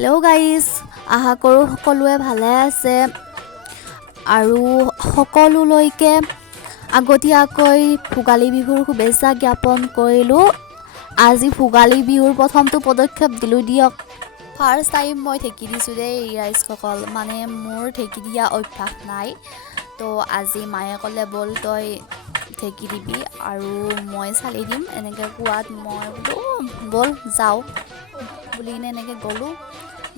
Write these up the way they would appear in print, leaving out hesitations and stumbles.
Hello' guys, আশা কৰোঁ সকলোৱে ভালে আছে আৰু সকলোলৈকে আগতীয়াকৈ ভোগালী বিহুৰ শুভেচ্ছা জ্ঞাপন কৰিলোঁ। আজি ভোগালী বিহুৰ প্ৰথমটো পদক্ষেপ দিলোঁ দিয়ক। ফাৰ্ষ্ট টাইম মই ঢেঁকী দিছোঁ দেই ৰাইজসকল, মানে মোৰ ঢেঁকী দিয়া অভ্যাস নাই। তো আজি মায়ে ক'লে ব'ল তই ঢেঁকী দিবি আৰু মই চালি দিম, এনেকৈ কোৱাত মই বোলো ব'ল যাওঁ বুলি কিনে এনেকৈ গ'লোঁ।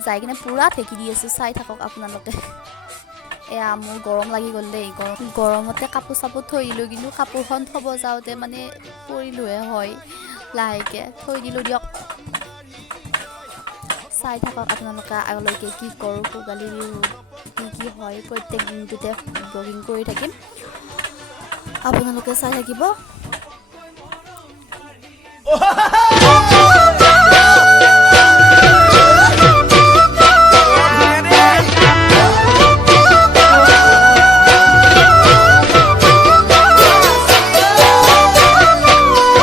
যাই কিনে পূৰা ঢেঁকী দি আছোঁ, চাই থাকক আপোনালোকে। এয়া মোৰ গৰম লাগি গ'ল দেই, গৰমতে কাপোৰ চাপোৰ থৈ দিলোঁ, কিন্তু কাপোৰখন থ'ব যাওঁতে মানে পৰিলোহে হয়, লাহেকৈ থৈ দিলোঁ দিয়ক। চাই থাকক আপোনালোকে আগলৈকে কি কৰোঁ, ভোগালী বিহুত কি হয় প্ৰত্যেক দিনটোতে ব্লগিং কৰি থাকিম, আপোনালোকে চাই থাকিব।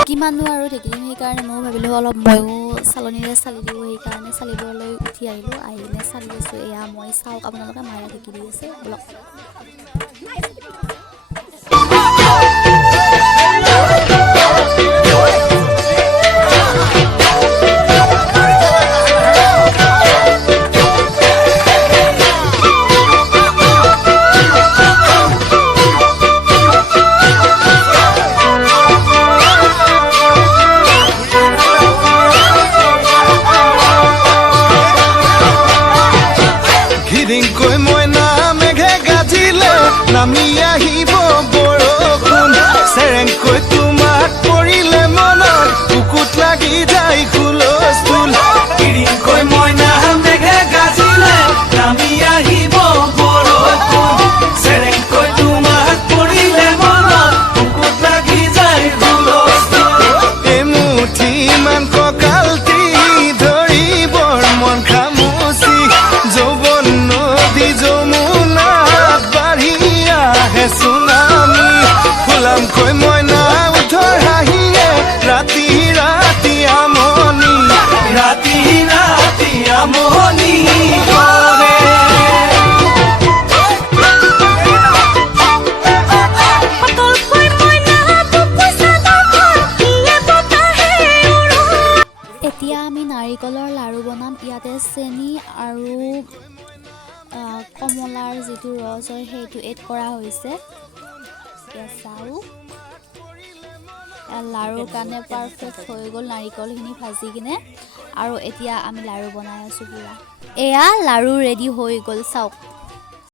কিমাননো আৰু ঢেঁকী দিম, সেইকাৰণে ময়ো ভাবিলোঁ অলপ ময়ো চালনীৰে চালি দিওঁ, সেইকাৰণে চালিবলৈ উঠি আহিলোঁ। আহি কিনে চালি আছোঁ, এয়া মই চাওক আপোনালোকে মায়ে ঢেঁকী দি আছে বলক। নামি আহিব বৰষুণ, চেৰেংকৈ তোমাক পৰিলে মনত বুকুত লাগি যায় হুলস্থুল। কিৰিংকৈ মইনা মেঘে গাজিলে নামি আহিব বৰষুণ, চেৰেংকৈ তোমাক পৰিলে মনত বুকুত লাগি যায় হুলস্থুল। এমুঠি মান কঁকালটি ধৰি বৰ মন খামুচি, যৌৱন নদী যমুনা চুনামি, ফুলামকৈ মইনা উঠৰ হাঁহিয়ে ৰাতি ৰাতি আমনি, ৰাতি ৰাতি আমনি কৰে। এতিয়া আমি নাৰিকলৰ লাড়ু বনাম। ইয়াতে চেনি আৰু কমলাৰ যিটো ৰস হয় সেইটো এড কৰা হৈছে। চাওঁ লাড়ুৰ কাৰণে পাৰফেক্ট হৈ গ'ল নাৰিকলখিনি ভাজি কিনে, আৰু এতিয়া আমি লাড়ু বনাই আছোঁ পুৰা। এয়া লাড়ু ৰেডি হৈ গ'ল চাওক।